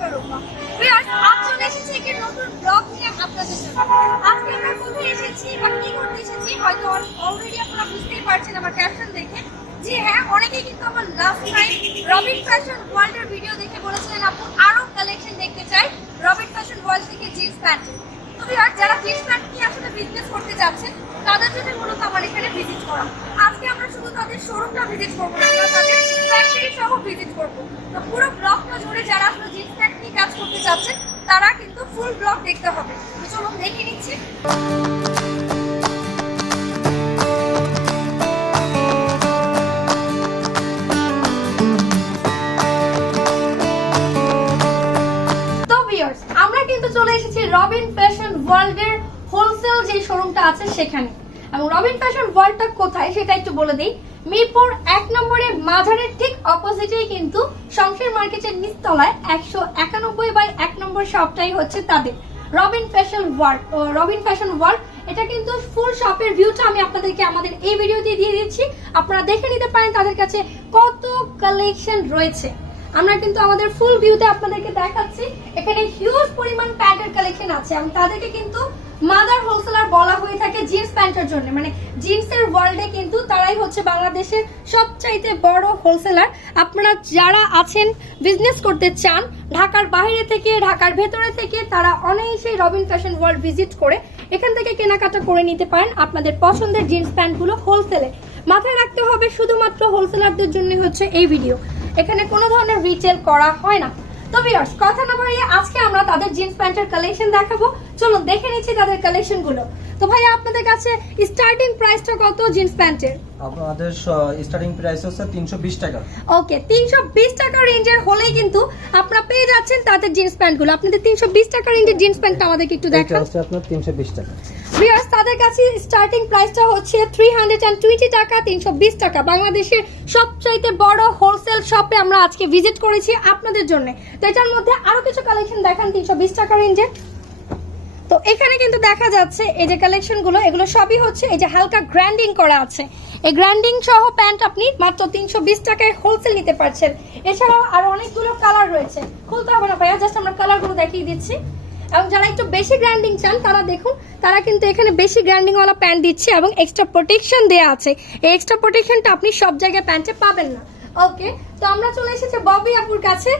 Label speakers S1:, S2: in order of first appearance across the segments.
S1: জন্য আজকে আমরা কোথায় এসেছি বা কি করতে এসেছি, হয়তো অলরেডি আপনারা বুঝতেই পারছেন আমার ক্যাপশন দেখে। জি হ্যাঁ কালেকশন দেখতে চাই। রবিন ফ্যাশন থেকে জিন্স প্যান্ট তো ভিউয়ার্স যারা জিন্স প্যান্ট আসলে বিজনেস করতে যাচ্ছেন, তাদের জন্য আমার এখানে ভিজিট করা। আজকে আমরা শুধু তাদের শোরুমটা ভিজিট করব তারা কিন্তু ফুল ব্লগ দেখতে হবে। তো চলুন আমরা কিন্তু চলে এসেছি রবিন ফ্যাশন ওয়ার্ল্ডের হোলসেল যে শোরুমটা আছে সেখানে। এবং রবিন ফ্যাশন ওয়ার্ল্ডটা কোথায় সেটা একটু বলে দিই। মিরপুর এক নম্বরে মাঝারের ঠিক অপোজিটেই কিন্তু শমশের মার্কেটের নিচতলায় একশো একানব্বই বাই এক নম্বর শপটাই হচ্ছে তাদের। Robin fashion world. Robin fashion world, এটা কিন্তু ফুল শপের ভিউটা আমি আপনাদেরকে আমাদের এই ভিডিওতে দিয়ে দিচ্ছি। আপনারা দেখে নিতে পারেন তাদের কাছে কত কালেকশন রয়েছে। আমরা কিন্তু আমাদের ফুল ভিউতে আপনাদেরকে দেখাচ্ছি। এখানে হিউজ পরিমাণ প্যান্টের কালেকশন আছে এবং তাদেরকে কিন্তু মাদার হোলসেলার বলা হয়ে থাকে জিন্স প্যান্টের জন্য। মানে জিন্সের ওয়ার্ল্ডে কিন্তু তারাই হচ্ছে বাংলাদেশের সবচাইতে বড় হোলসেলার। আপনারা যারা আছেন বিজনেস করতে চান, ঢাকার বাইরে থেকে, ঢাকার ভেতরে থেকে, তারা অনেকেই রবিন ফ্যাশন ওয়ার্ল্ড ভিজিট করে এখান থেকে কেনাকাটা করে নিতে পারেন আপনাদের পছন্দের জিন্স প্যান্টগুলো হোলসেলে। মাথায় রাখতে হবে শুধুমাত্র হোলসেলারদের জন্য হচ্ছে এই ভিডিও এখানে কোনো ধরনের রিটেল করা হয় না। তো ভিউয়ার্স কথা না বাড়িয়ে আজকে আমরা তাদের জিন্স প্যান্টের কালেকশন দেখাবো। চলো দেখে নিচ্ছি তাদের কালেকশনগুলো। তো ভাইয়া আপনাদের কাছে স্টার্টিং প্রাইসটা কত জিন্স প্যান্টের?
S2: আপনাদের স্টার্টিং প্রাইস হচ্ছে তিনশো বিশ টাকা।
S1: ওকে তিনশো বিশ টাকা রেঞ্জের হলেই কিন্তু আপনারা পেয়ে যাচ্ছেন তাদের জিন্স প্যান্টগুলো। আপনাদের তিনশো বিশ টাকা রেঞ্জের জিন্স প্যান্টটা আমাদেরকে একটু
S2: এটা
S1: দেখান।
S2: হচ্ছে আপনার তিনশো বিশ টাকা।
S1: ভিউয়ার্স তাদের কাছে স্টার্টিং প্রাইসটা হচ্ছে থ্রি হান্ড্রেড অ্যান্ড টোয়েন্টি টাকা, তিনশো বিশ টাকা। বাংলাদেশের সবচাইতে বড় হোলসেল শপে আমরা আজকে ভিজিট করেছি আপনাদের জন্য। তো এটার মধ্যে আরও কিছু কালেকশন দেখান, তিনশো বিশ টাকা রেঞ্জের তো এখানে কিন্তু দেখা যাচ্ছে এই যে কালেকশনগুলো এগুলো সবই হচ্ছে এই যে হালকা গ্র্যান্ডিং করা আছে। এই গ্র্যান্ডিং সহ প্যান্ট আপনি মাত্র তিনশো বিশ টাকায় হোলসেল নিতে পারছেন। এছাড়াও আরও অনেকগুলো কালার রয়েছে। খুলতে হবে না ভাইয়া জাস্ট আমরা কালারগুলো দেখিয়ে দিচ্ছি। এবং যারা একটু বেশি গ্র্যান্ডিং চান তারা দেখুন তারা কিন্তু এখানে বেশি গ্র্যান্ডিংওয়ালা প্যান্ট দিচ্ছে এবং এক্সট্রা প্রোটেকশন দেওয়া আছে। এই এক্সট্রা প্রোটেকশনটা আপনি সব জায়গায় প্যান্টে পাবেন না। ওকে তো আমরা চলে এসেছি ববি আপুর কাছে।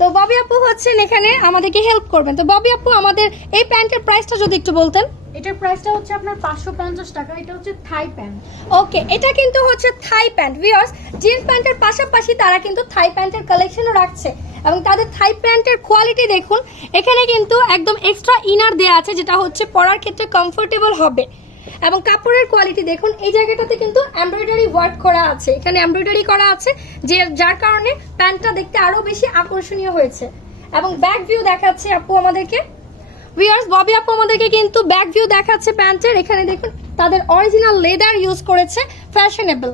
S1: তো ববি আপু হচ্ছেন এখানে আমাদেরকে হেল্প করবেন। তো ববি আপু আমাদের এই প্যান্টের প্রাইসটা যদি একটু বলতেন।
S3: এটার প্রাইসটা হচ্ছে আপনার পাঁচশো পঞ্চাশ টাকা এটা হচ্ছে থাই প্যান্ট
S1: ওকে এটা কিন্তু হচ্ছে থাই প্যান্ট ভিউয়ার্স জিন্স প্যান্টের পাশাপাশি তারা কিন্তু থাই প্যান্টের কালেকশনও রাখছে। এবং তাদের থাই প্যান্টের কোয়ালিটি দেখুন, এখানে কিন্তু একদম এক্সট্রা ইনার দেওয়া আছে, যেটা হচ্ছে পরার ক্ষেত্রে কমফোর্টেবল হবে। এবং কাপড়ের কোয়ালিটি দেখুন, এই জায়গাটাতে কিন্তু এমব্রয়ডারি ওয়ার্ক করা আছে। এখানে এমব্রয়ডারি করা আছে, যে যার কারণে প্যান্টটা দেখতে আরও বেশি আকর্ষণীয় হয়েছে। এবং ব্যাক ভিউ দেখাচ্ছে আপু আমাদেরকে। ভিউয়ার্স ববি আপু আমাদেরকে কিন্তু ব্যাক ভিউ দেখাচ্ছে প্যান্টের এখানে দেখুন, তাদের অরিজিনাল লেদার ইউজ করেছে ফ্যাশনেবল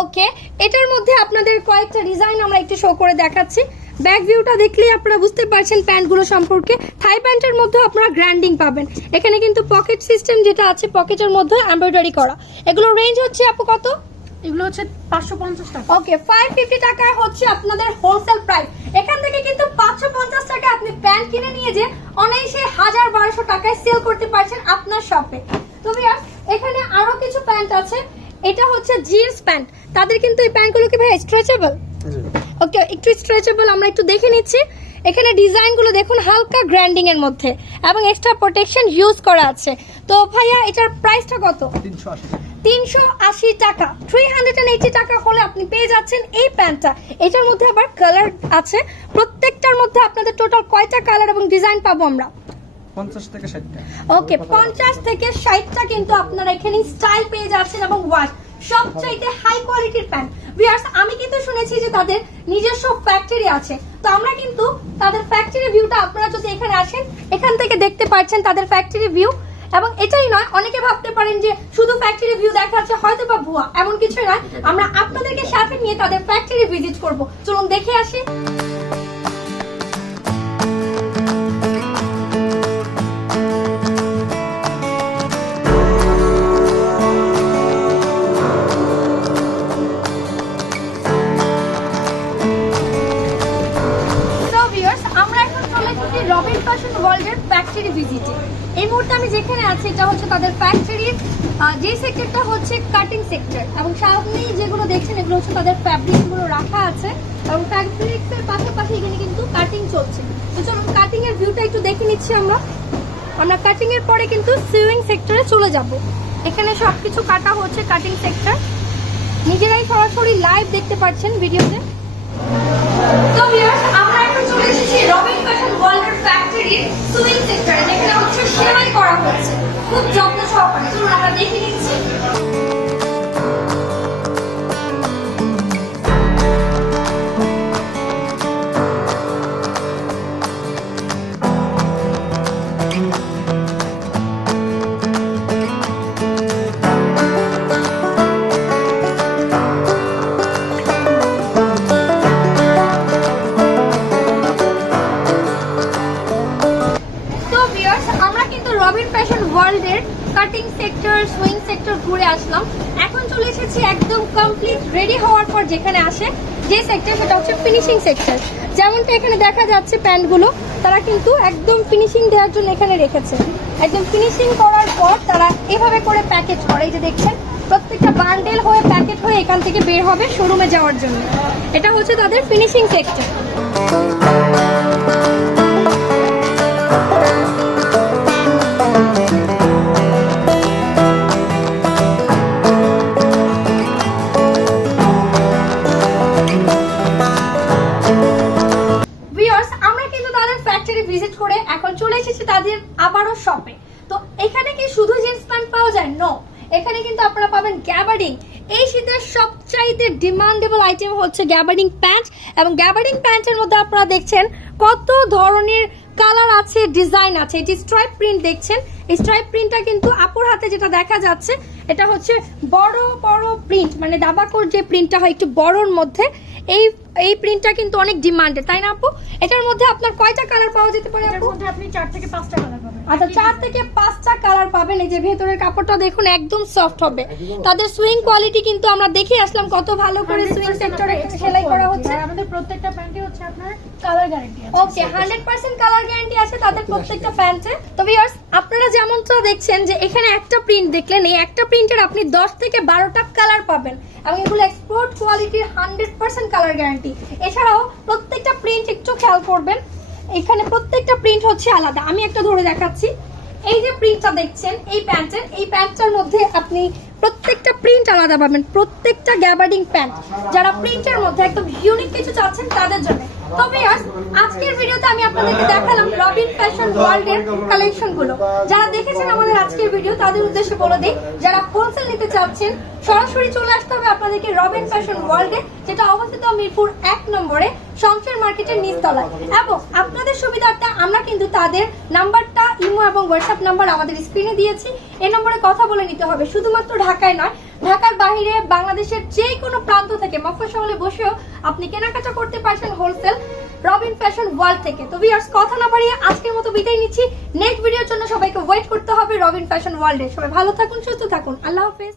S1: ওকে এটার মধ্যে আপনাদের কয়েকটা ডিজাইন আমরা একটু শো করে দেখাচ্ছি। ব্যাক ভিউটা দেখলেই আপনারা বুঝতে পারছেন প্যান্টগুলো সম্পর্কে। থাই প্যান্টের মধ্যে আপনারা গ্র্যান্ডিং পাবেন। এখানে কিন্তু পকেট সিস্টেম যেটা আছে পকেটের মধ্যে এমব্রয়ডারি করা। এগুলো রেঞ্জ হচ্ছে আপু কত?
S3: এগুলো হচ্ছে পাঁচশো পঞ্চাশ টাকা।
S1: ওকে ফাইভ ফিফটি টাকা হচ্ছে আপনাদের হোলসেল প্রাইস এখান থেকে কিন্তু পাঁচশো পঞ্চাশ টাকা আপনি প্যান্ট কিনে নিয়ে যে অনায়াসে হাজার বারোশো টাকায় সেল করতে পারছেন আপনার শপে তো ভিউয়ার্স এখানে আরও কিছু প্যান্ট আছে। এটা হচ্ছে জিন্স প্যান্ট তাদের কিন্তু এই প্যান্টগুলো কি ভাই স্ট্রেচেবল ওকে একটু স্ট্রেচেবল আমরা একটু দেখে নিচ্ছি। এখানে ডিজাইনগুলো দেখুন হালকা গ্র্যান্ডিং এর মধ্যে এবং এক্সট্রা প্রোটেকশন ইউজ করা আছে। তো ভাইয়া এটার প্রাইসটা কত?
S2: তিনশো আশি
S1: টাকা। থ্রি হান্ড্রেড অ্যান্ড এইটি টাকা হলে আপনি পেয়ে যাচ্ছেন এই প্যান্টটা। এটার মধ্যে আবার কালার আছে। প্রত্যেকটার মধ্যে আপনাদের টোটাল কয়টা কালার এবং ডিজাইন পাবো আমরা? ওকে পঞ্চাশ থেকে ষাটটা কিন্তু আপনারা এখানে স্টাইল পেয়ে যাচ্ছেন এবং ওয়াশ সবচাইতে হাই কোয়ালিটির প্যান্ট ভিউয়ার্স আমি কিন্তু শুনেছি যে তাদের নিজস্ব ফ্যাক্টরি আছে। তো আমরা কিন্তু তাদের ফ্যাক্টরি ভিউটা আপনারা যদি এখানে আসেন, এখান থেকে দেখতে পাচ্ছেন তাদের ফ্যাক্টরি ভিউ এবং এটাই নয়, অনেকে ভাবতে পারেন যে শুধু ফ্যাক্টরি ভিউ দেখাচ্ছে হয়তো বা ভুয়া, এমন কিছু নয়। আমরা আপনাদেরকে সাথে নিয়ে তাদের ফ্যাক্টরি ভিজিট করব। চলুন দেখে আসি। এটা হচ্ছে তাদের ফ্যাক্টরির যে সেক্টরটা হচ্ছে কাটিং সেক্টর এবং সামনেই যেগুলো দেখছেন, এগুলো হচ্ছে তাদের ফ্যাব্রিকগুলো রাখা আছে এবং ফ্যাব্রিক্সের পাশাপাশি এখানে কিন্তু কাটিং চলছে। তো চলুন কাটিং এর ভিউটা একটু দেখে নিচ্ছি আমরা। আমরা কাটিং এর পরে কিন্তু সুইং সেক্টরে চলে যাব। এখানে সবকিছু কাটা হচ্ছে কাটিং সেক্টর নিজেরাই সরাসরি লাইভ দেখতে পাচ্ছেন ভিডিওতে। তো আমরা এখন চলে এসেছি রবিন ফ্যাশন ওয়ার্ল্ডের ফ্যাক্টরির সুইং সেক্টরে যেখানে হচ্ছে সেলাই করা হয়েছে খুব যত্ন সহকারে। চলুন আমরা দেখে নিচ্ছি। পর যেখানে আসে, যে সেক্টর সেটা হচ্ছে ফিনিশিং সেক্টর যেমনটা এখানে দেখা যাচ্ছে প্যান্টগুলো, তারা কিন্তু একদম ফিনিশিং দেওয়ার জন্য এখানে রেখেছে। একদম ফিনিশিং করার পর তারা এভাবে করে প্যাকেজ করে, এই যে দেখছেন, প্রত্যেকটা বান্ডেল হয়ে প্যাকেট হয়ে এখান থেকে বের হবে শোরুমে যাওয়ার জন্য। এটা হচ্ছে তাদের ফিনিশিং সেক্টর ভিজিট করে এখন চলে এসেছে তাদের আবারও শপে তো এখানে কি শুধু জিন্স প্যান্ট পাওয়া যায়? নো এখানে কিন্তু আপনারা পাবেন গ্যাবার্ডিং এই শীতের সবচাইতে ডিমান্ডেবল আইটেম হচ্ছে গ্যাবারিং প্যান্ট এবং গ্যাবার্ডিং প্যান্টের মধ্যে আপনারা দেখছেন কত ধরনের কালার আছে ডিজাইন আছে। এটি স্ট্রাইপ প্রিন্ট দেখছেন। এই স্ট্রাইপ প্রিন্টটা কিন্তু আপুর হাতে যেটা দেখা যাচ্ছে এটা হচ্ছে বড় বড় প্রিন্ট মানে দাবাকর যে প্রিন্টটা হয় একটু বড়র মধ্যে এই এই প্রিন্টটা কিন্তু অনেক ডিমান্ডে তাই না আপু? এটার মধ্যে আপনার কয়টা কালার পাওয়া যেতে পারে আপু?
S3: মধ্যে আপনি চার থেকে পাঁচটা কালার
S1: আচ্ছা চার থেকে পাঁচটা কালার পাবেন এই যে ভেতরের কাপড়টা দেখুন একদম সফট হবে। তাদের সুইং কোয়ালিটি কিন্তু আমরা দেখে আসলাম কত ভালো করে সুইং সেক্টরে সেলাই করা হচ্ছে।
S3: আমাদের প্রত্যেকটা প্যান্টে হচ্ছে আপনার কালার গ্যারান্টি আছে।
S1: Okay hundred percent colour guarantee আছে তাদের প্রত্যেকটা প্যান্টে তো ভিউয়ার্স আপনারা যেমনটা দেখছেন যে এখানে একটা প্রিন্ট দেখলেন এই একটা প্রিন্টের আপনি দশ থেকে বারোটা কালার পাবেন এবং এগুলো এক্সপোর্ট কোয়ালিটির হান্ড্রেড পার্সেন্ট কালার গ্যারান্টি এছাড়াও প্রত্যেকটা প্রিন্ট একটু খেয়াল করবেন এখানে প্রত্যেকটা প্রিন্ট হচ্ছে আলাদা। আমি একটা ধরে দেখাচ্ছি। এই যে প্রিন্টটা দেখছেন, এই প্যান্টের, এই প্যান্টটার মধ্যে আপনি প্রত্যেকটা প্রিন্ট আলাদা পাবেন, প্রত্যেকটা গ্যাবার্ডিং প্যান্ট যারা প্রিন্টের মধ্যে একদম ইউনিক কিছু চাচ্ছেন তাদের জন্য। আর আজকের ভিডিওতে আমি আপনাদেরকে দেখালাম রবিন ফ্যাশন যারা দেখেছেন আমাদের আজকের ভিডিও, তাদের উদ্দেশ্যে বলে দিই, যারা হোলসেল নিতে চাচ্ছেন, সরাসরি চলে আসতে হবে আপনাদেরকে রবিন ফ্যাশন যেটা অবস্থিত মিরপুর এক নম্বরে, শমশের মার্কেটের নিচতলায়। এবং আপনাদের সুবিধার্থে আমরা কিন্তু তাদের নাম্বারটা, ইমো এবং হোয়াটসঅ্যাপ নাম্বার আমাদের স্ক্রিনে দিয়েছি। এই নম্বরে কথা বলে নিতে হবে। শুধুমাত্র ঢাকায় নয় ঢাকার বাইরে বাংলাদেশের যে কোনো প্রান্ত থেকে মফস্বলে বসেও আপনি কেনাকাটা করতে পারছেন হোলসেল রবিন ফ্যাশন ওয়ার্ল্ড থেকে। তো ভিউয়ার্স কথা না বাড়িয়ে আজকের মতো বিদায় নিচ্ছি। নেক্সট ভিডিওর জন্য সবাইকে ওয়েট করতে হবে রবিন ফ্যাশন ওয়ার্ল্ডে সবাই ভালো থাকুন, সুস্থ থাকুন। আল্লাহ হাফেজ।